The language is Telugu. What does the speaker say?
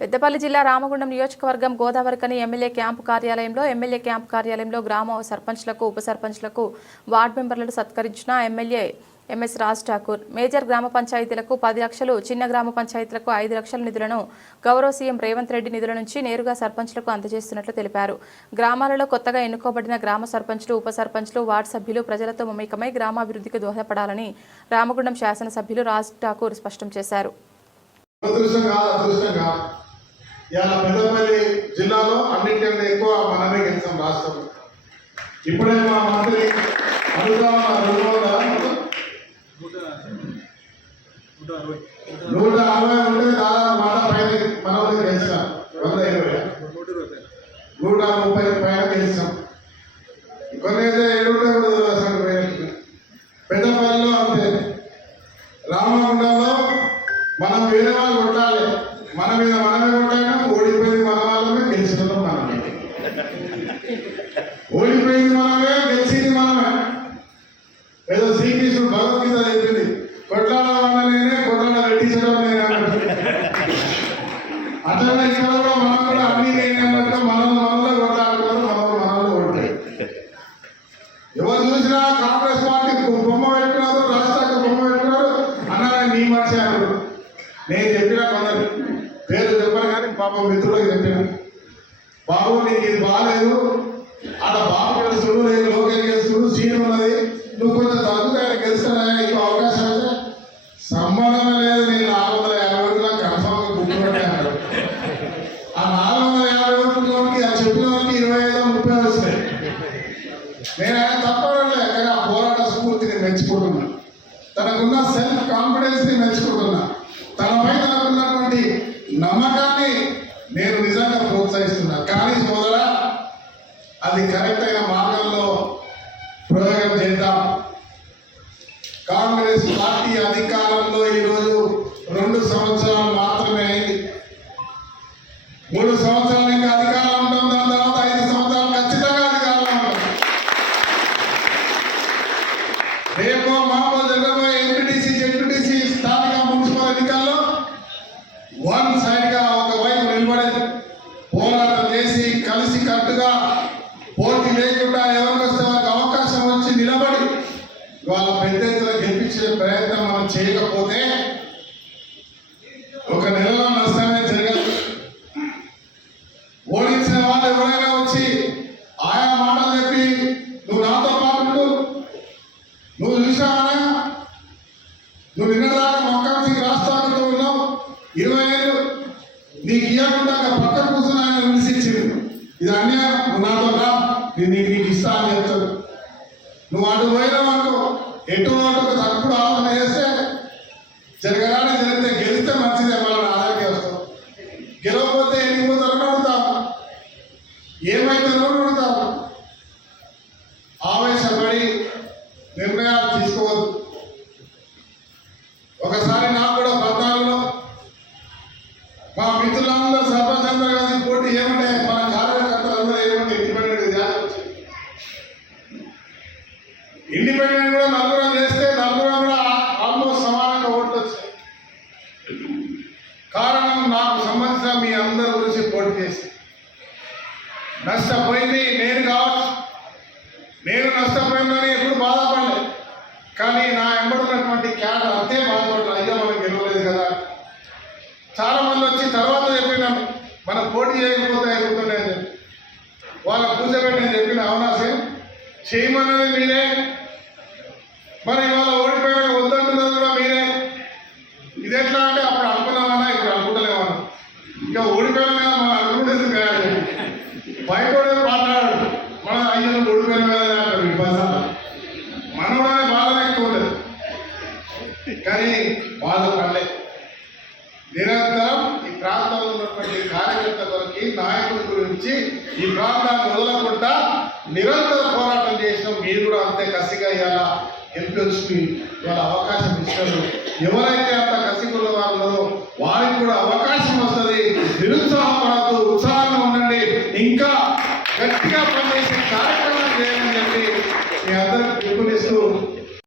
పెద్దపల్లి జిల్లా రామగుండం నియోజకవర్గం గోదావరికని ఎమ్మెల్యే క్యాంపు కార్యాలయంలో గ్రామ సర్పంచ్లకు ఉప సర్పంచ్లకు వార్డు మెంబర్లను సత్కరించిన MLA MS Raj Thakur. Major గ్రామ పంచాయతీలకు 10 లక్షలు, చిన్న గ్రామ పంచాయతీలకు 5 లక్షల నిధులను గౌరవ సీఎం రేవంత్ రెడ్డి నిధుల నుంచి నేరుగా సర్పంచ్లకు అందజేస్తున్నట్లు తెలిపారు. గ్రామాలలో కొత్తగా ఎన్నుకోబడిన గ్రామ సర్పంచ్లు, ఉప సర్పంచ్లు, వార్డు సభ్యులు ప్రజలతో మమేకమై గ్రామాభివృద్ధికి దోహదపడాలని రామగుండం శాసనసభ్యులు రాజ్ ఠాకూర్ స్పష్టం చేశారు. పెద్దపల్లి జిల్లాలో అన్నింటికంటే ఎక్కువ మనమే గెలిచాం రాష్ట్రంలో. ఇప్పుడే మా మంత్రి అనుగ్రహం 160 ఉంటే దాదాపు మాట పైన మనమే గెలిచాం. 120 పైన గెలిచాం. కొన్ని అయితే 700 పెద్దపల్లిలో అంతే. రామగుండంలో మనం వేరే వాళ్ళు కొట్టాలి, మన మీద మనమే కొట్టాలి. ఓడిపోయింది మన వాళ్ళమే, గెలిచినాం మనమే. ఓడిపోయింది మనమే, గెలిచింది మనమే. ఏదో శ్రీకృష్ణుడు భగవద్గీత చెప్పింది, కొట్లాడడం నేనే, కొట్లాడ పెట్టించడం నేనే అన్నట్టు. అట్లనే ఇక్కడ కూడా మనం కూడా అన్ని నేనే అన్నట్టు మనలో కొట్లాడుతున్నారు, మనలో ఓడిపోయి. ఎవరు చూసినా కాంగ్రెస్ పార్టీ బొమ్మ పెట్టుకున్నారు, రాష్ట్రానికి బొమ్మ పెట్టుకున్నారు అన్నారా నీ మనిషి అన్నారు. నేను చెప్పినా కొందరు పేరు చెప్పాను కానీ పాపం మిత్రులకు చెప్పిన, బాబు నీకు ఇది బాగాలేదు, అలా బాబు గెలుస్తుడు, నేను లోకేష్ గెలుస్తుడు, సీన్ ఉన్నది, నువ్వు కొంచెం తగ్గుతా గెలుస్తానా, ఇంకో అవకాశం అయితే సంబంధం లేదు. నేను 450 ఓట్లు కన్ఫర్మ్గా గుర్తుపెట్టే అన్నాడు. ఆ 450 ఓట్లకి ఆ చెప్పిన వాళ్ళకి 25-30 వస్తాయి. నేను ఆయన తప్పడలే, కానీ ఆ పోరాట స్ఫూర్తిని మెచ్చుకుంటున్నా, తనకున్న సెల్ఫ్ కాన్ఫిడెన్స్ ని మెచ్చుకుంటున్నా, తనపై తనకున్నటువంటి నమ్మకాన్ని నేను నిజంగా ప్రోత్సహిస్తున్నా. కానీ సోదరా, అది కరెక్ట్ అయిన మార్గంలో ప్రయోగం చేద్దాం. కాంగ్రెస్ పార్టీ అధికారంలో ఈరోజు 2 సంవత్సరాలు మాత్రమే అయింది. 3 సంవత్సరాలు ఇంకా అధికారం ఉంటాం, దాని తర్వాత 5 సంవత్సరాలు ఖచ్చితంగా అధికారంలో ఉంటాం. రేపు మాపో జరగబోయే ఎంపీటీసీ, జెడ్పీటీసీ, స్థానిక మున్సిపల్ ఎన్నికల్లో వన్ సైడ్ గా ఒకవైపు నిలబడి పోరాటం చేసి కలిసి కట్టుగా పోటీ లేకుండా ఎవరికి వస్తే వారికి అవకాశం వచ్చి నిలబడి వాళ్ళ పెద్ద ఎత్తున గెలిపించే ప్రయత్నం మనం చేయకపోతే ఒక నెలలో నష్టమే జరగదు. ఓడించిన వాళ్ళు ఎవరైనా వచ్చి ఆయా మాటలు చెప్పి నువ్వు నాతో పాటు నువ్వు చూసావా, నువ్వు నిన్నదాకా మొక్కకి రాష్ట్రాలతో ఉన్నావు, 20 ఏళ్ళు నీకు ఇవ్వకుండా పక్క కూర్చొని ఆయన విమర్శించింది, ఇది అన్యాయం, నువ్వు నాతో రా, నీకు ఇస్తా అని చెప్తాడు. నువ్వు అటు పోయినావనుకో, ఎటు అటు తప్పుడు ఆలోచన చేస్తే జరగరాని జరిగితే గెలిస్తే మంచిదే, మళ్ళీ ఆదాయానికి వస్తాం. గెలవకపోతే ఎన్ని పోతారని అడుగుతాము, ఏమైతే అడుగుతాము. ఆవేశపడి నిర్ణయాలు తీసుకోవద్దు. ఒకసారి నాకు కూడా 14లో మా మిత్రులందరూ సర్పంచ్ అందరూ కలిసి పోటీ ఏమంటే మన కార్యకర్తలందరూ ఏమంటే ఇండిపెండెంట్ కూడా 4 చేస్తే 4 కూడా ఆల్మోస్ట్ సమానంగా ఓట్లు వచ్చాయి. కారణం నాకు సంబంధించిన మీ అందరి గురించి పోటీ చేసి నష్టపోయింది నేను కావచ్చు. నేను నష్టపోయిందని ఎప్పుడు బాధపడలేదు, కానీ నా ఎంబడున్నటువంటి క్యాడర్ అంతే బాధపడలేదు. అయ్యో మనం గెలవలేదు కదా. చాలా మంది వచ్చి తర్వాత చెప్పినాను మనం పోటీ చేయకపోతే అయిపోతుండే, వాళ్ళ పూజ పెట్టి నేను చెప్పిన అవునా సార్ చేయమన్నది మీరే, మరి ఇవాళ ఓడిపోయినా వద్దంటున్నది కూడా మీరే. ఇది ఎట్లా అంటే అప్పుడు అనుకున్నామన్నా ఇప్పుడు అనుకుంటలేమన్నా, ఇంకా ఓడిపోయిన మీద మనం అనుకుంటుంది కాదు. బయట మాట్లాడాడు మన అయ్యో ఓడిపోయిన మీద మనోడనే బాధనే ఎక్కువ ఉండదు, కానీ బాధపడలే. నిరంతరం ఈ ప్రాంతంలో ఉన్నటువంటి కార్యకర్త గురించి, నాయకుల గురించి ఈ ప్రాంతాన్ని వదలకుండా నిరంతర పోరాటం చేసిన మీరు కూడా అంతే కసిగా ఇలా గెలిపొచ్చి వాళ్ళ అవకాశం ఇచ్చినారు. ఎవరైతే